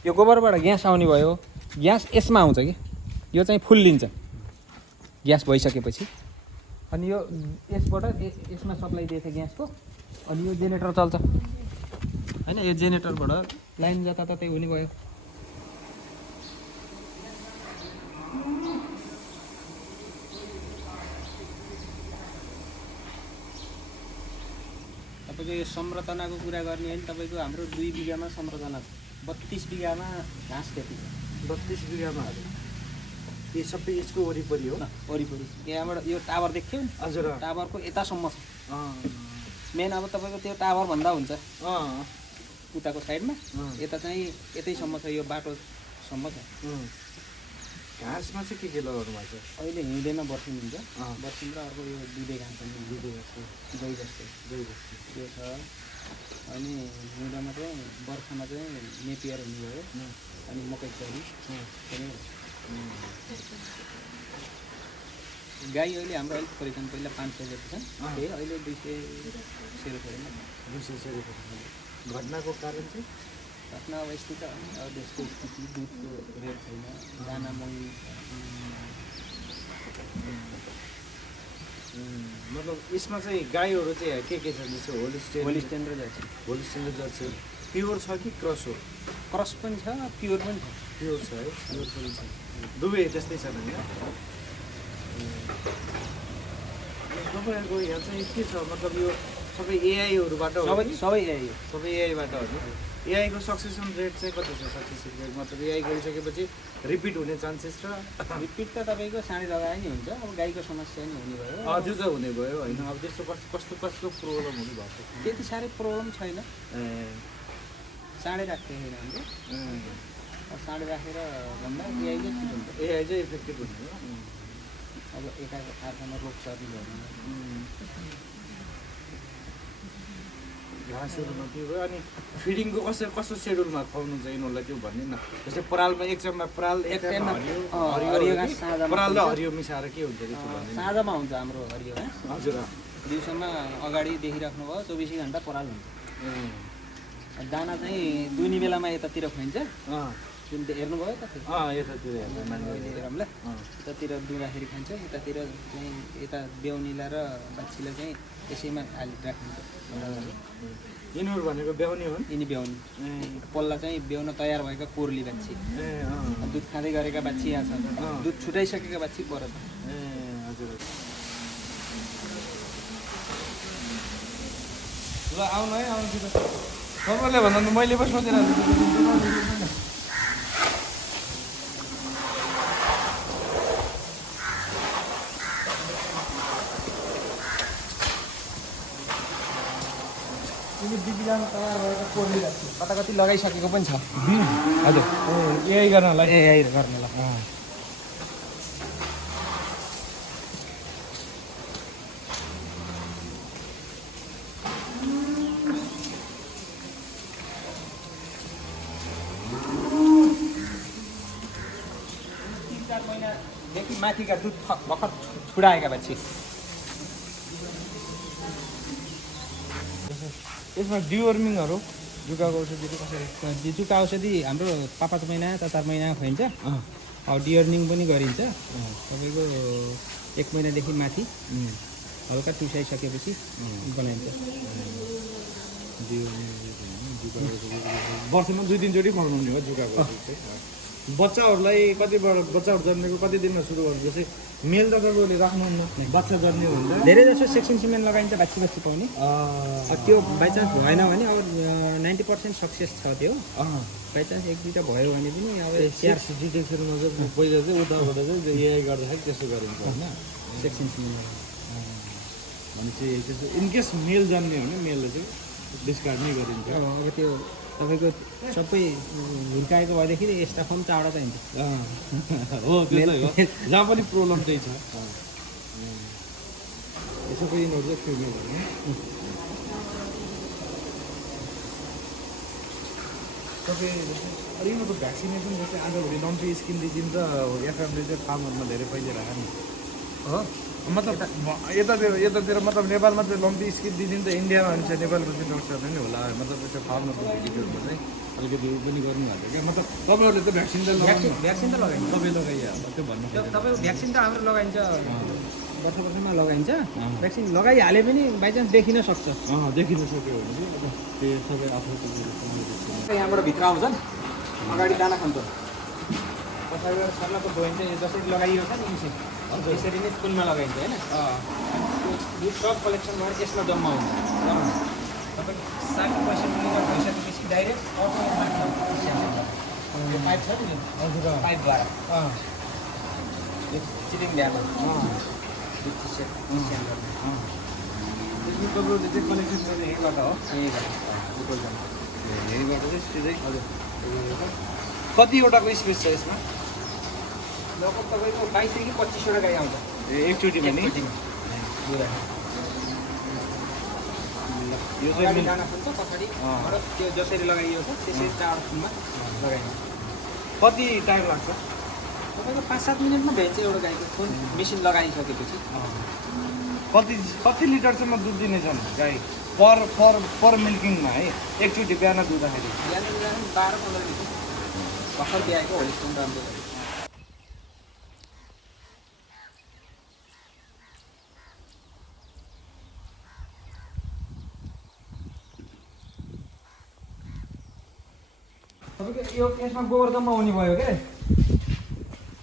यो गोबरबाट ग्यास आउने भयो, ग्यास यसमा आउँछ कि यो चाहिँ फुल लिन्छ ग्यास भइसकेपछि। अनि यो यसबाट यसमा सप्लाई दिएको थियो ग्यासको, अनि यो जेनेरेटर चल्छ होइन, यो जेनेरेटरबाट लाइन जताततै हुने भयो। तपाईँको यो संरचनाको कुरा गर्ने हो भने तपाईँको हाम्रो 2 बिघामा संरचना छ, 32 बिघामा घाँस खेती छ। 32 बिघामा यो सबै यसको वरिपरि हो? वरिपरि यहाँबाट यो टावर देख्थ्यो नि? हजुर। टावरको यतासम्म छ मेन। अब तपाईँको त्यो टावर भन्दा हुन्छ उताको साइडमा, यता चाहिँ यतैसम्म छ, यो बाटोसम्म छ। घाँसमा चाहिँ के लगाउनु भएको छ? अहिले हिउँदैमा बर्सिम हुन्छ, बर्सिम र अर्को यो दुधे घाँस दुधे घाँस गाई जस्तो त्यो छ। अनि हिउँदामा चाहिँ बर्खामा चाहिँ नेपियर हुनुभयो, अनि मकै चरी। गाई अहिले हाम्रो अलिक थोरै छन्, पहिला 500 जति छन्, अहिले 200 रुपियाँ। 200 रुपियाँ। घटनाको कारण चाहिँ घटना अब स्थिति अब देशको स्थिति, दुधको रेट छैन, दाना महँगी छ। मतलब यसमा चाहिँ गाईहरू चाहिँ के छन्? जस्तो होलिस्टेन र जर्सी। होलिस्टेन र जर्सी प्योर छ कि क्रस हो? क्रस पनि छ, प्योर पनि छ। प्योर छ है? प्योर पनि छ, दुवै त्यस्तै छ होइन? तपाईँहरूको यहाँ चाहिँ के छ? मतलब यो सबै एआईहरूबाट हो? सबै एआई हो। सबै एआईबाट हो? एआईको सक्सेसन रेट चाहिँ कति छ? सक्सेसन रेट मतलब एआई गरिसकेपछि रिपिट हुने चान्सेस र? रिपिट त तपाईँको साँढे लगाए नि हुन्छ। अब गाईको समस्या नि हुने भयो। त्यो त हुने भयो होइन? अब त्यस्तो कस्तो कस्तो प्रोब्लम हुनु भएको? त्यति साह्रै प्रोब्लम छैन। साँढे राख्थ्यो होइन हामीले, साँढे राखेर भन्दा एआई चाहिँ ठिक हुन्छ। एआई चाहिँ इफेक्टिभ हुने हो। अब एकाअर्कामा रोग सर्ने भयो। घाँसहरूमा के भयो? अनि फिडिङको कस्तो सेड्युलमा खुवाउनुहुन्छ यिनीहरूलाई त्यो भन्ने न? जस्तै परालमा एक टाइममा पराल, एक टाइममा हरियो घाँस, पराल र हरियो मिसाएर के हुन्छ त्यसो भन्ने? साँझमा हुन्छ हाम्रो हरियो घाँस। हजुर। दिउँसोमा अगाडि देखिराख्नु भयो, 24 घन्टा पराल हुन्छ। दाना चाहिँ दुनी बेलामा यतातिर खुवाइन्छ। जुन हेर्नुभयो त? यतातिर हेरौँला, यतातिर दुँदाखेरि खान्छ, यतातिर चाहिँ यता बेहुनीलाई र बाछीलाई चाहिँ यसैमा हालिराखिन्छ। यिनीहरू भनेको ब्याउने हो? यिनी ब्याउनी, पल्ला चाहिँ ब्याउन तयार भएका कोर्ली बाछी, दुध खाँदै गरेका बाछी यहाँ छ, दुध छुटाइसकेका बाछी पर छ। हजुर। ल आउनु है, आउनु त तपाईँले भन्दा मैले पो सोचिरहेको छु। बिबिजान तयार भएर कोर्ली राख्छु, कता कति लगाइसकेको पनि छ। हजुर। एआई गर्नलाई? एआई गर्नलाई। देखि माथिका दुध भर्खर छुडाएका बाछी। यसमा डिवर्मिङहरू, जुकाको औषधिहरू कसरी? जुका औषधि हाम्रो 5 महिना 4 महिना खुवाइन्छ। अब डिवर्मिङ पनि गरिन्छ तपाईँको 1 महिनादेखि माथि हल्का टुसाइसकेपछि बनाइन्छ। वर्षमा 2-3 चोटि खुवाउनु हुने हो जुकाको औषधि चाहिँ। बच्चाहरूलाई बच्चाहरू जन्मेको कति दिनमा सुरु गर्नु? जस्तै मेल त तपाईँले राख्नुहुन्न, बच्चा जन्मियो भने धेरै जसो सेक्सन सिमेन्ट लगाइन्छ बाछी बस्ती पाउने। त्यो बाइचान्स भएन भने अब 90% सक्सेस छ त्यो। बाइचान्स 1-2टा भयो भने पनि अब सिआरसी डिटेक्सनमा चाहिँ पहिला चाहिँ उताबाट चाहिँ एआई गर्दाखेरि त्यसो गरिन्छ होइन? सेक्सन सिमेन्ट भनेपछि त्यसो इनकेस मेल जन्मियो भने मेलले चाहिँ डिस्कार्ड नै गरिन्छ। अब त्यो तपाईँको सबै हुर्काएको भएदेखि यस्ता फर्म चावडा चाहिन्छ। हो त्यस्तै हो, जहाँ पनि प्रब्लम त्यही छ। यसो पनि यिनीहरू चाहिँ फिमेल हो। तपाईँ यिनीहरूको भ्याक्सिनेसन जस्तै आजभोलि लम्पी स्किन डिजिज र एफएमले चाहिँ फार्मरमा धेरै पैसा राख नि हो? मतलब यतातिर मतलब नेपालमा चाहिँ लम्पी स्किन डिजिज त इन्डियामा हुन्छ, नेपालको चाहिँ डक्टरले नि होला मतलब त्यो फार्मरको भिडियोमा चाहिँ अलिकति पनि गर्नुभएको क्या मतलब तपाईँहरूले त भ्याक्सिन त लगाउनु भ्याक्सिन त लगाइन्छ तपाईँ लगाइहाल्छ त्यो भन्नु तपाईँको भ्याक्सिन त हाम्रो लगाइन्छ वर्षमा लगाइन्छ भ्याक्सिन लगाइहाले पनि बाइचान्स देखिन सक्छ देखिन सक्यो भने चाहिँ अब त्यो सबै आफ्नो यहाँबाट भित्र आउँछन् अगाडि दाना खान्छ पछाडिबाट सर्लको बोइन्छ यो जसरी लगाइयो छ नि यसरी नै फुलमा लगाइन्छ होइन यो सब कलेक्सन भएर यसमा जम्मा हुन्छ तपाईँको 60% मिटर भइसकेपछि डाइरेक्ट अर्को यो पाइप छ नि पाइपद्वारा यो चिलिङ ड्याममा तपाईँले चाहिँ कलेक्सन गर्ने यहीँबाट हो यहीँबाट चाहिँ सिधै हजुर कतिवटाको स्पेस छ यसमा लगभग तपाईँको 22 देखि 25वटा गाई आउँछ एकचोटिमा नि यो चाहिँ दाना फुल्छ पछाडि त्यो जसरी लगाइयो छ त्यसरी चार फुलमा लगाइन्छ कति टाइम लाग्छ तपाईँको 5-7 मिनटमा भ्याइन्छ एउटा गाईको फुल मेसिन लगाइसकेपछि कति लिटरसम्म दुध दिनेछन् गाई पर मिल्किङमा है एकचोटि बिहान दुध्दाखेरि बिहान 12-15 लिटर भर्खर ब्याएको होलिस्टन राम्रो तपाईँको यो यसमा गोबर जम्मा आउने भयो क्या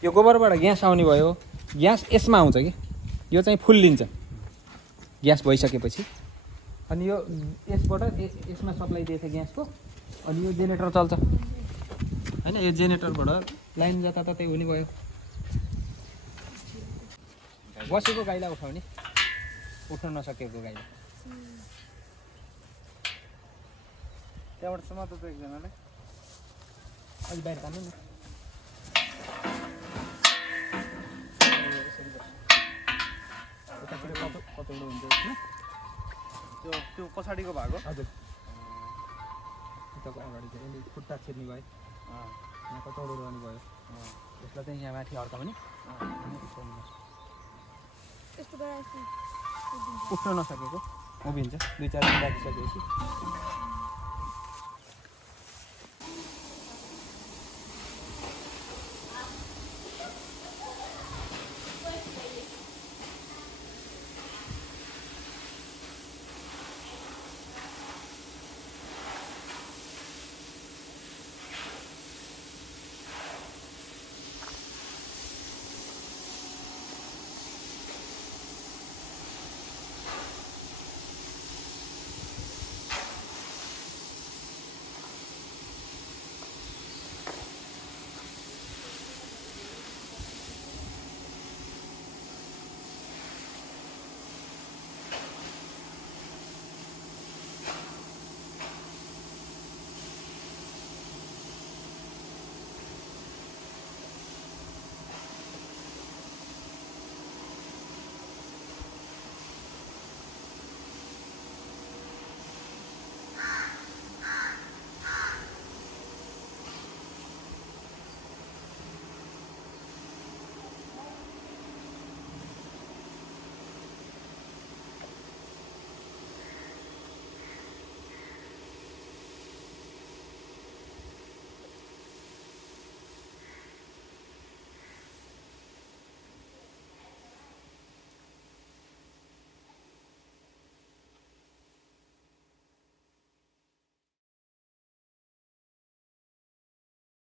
यो गोबरबाट ग्यास आउने भयो ग्यास यसमा आउँछ कि यो चाहिँ फुल लिन्छ ग्यास भइसकेपछि अनि यो यसबाट यसमा सप्लाई दिएछ ग्यासको अनि यो जेनेरेटर चल्छ होइन यो जेनेरेटरबाट लाइन जताततै हुने भयो बसेको गाईलाई उठाउने उठ्न नसकेको गाईलाई त्यहाँबाट समात त एकजनाले अलिक बाहिर तान्नु नि कतिवटा हुन्छ होइन त्यो पछाडिको भागो हजुर उताको अगाडि चाहिँ यसले खुट्टा छिर्ने भयो यहाँ कतौडो रहने भयो यसलाई चाहिँ यहाँ माथि अड्का पनि उठ्न नसकेको उभिन्छ 2-4 दिन राखिसकेपछि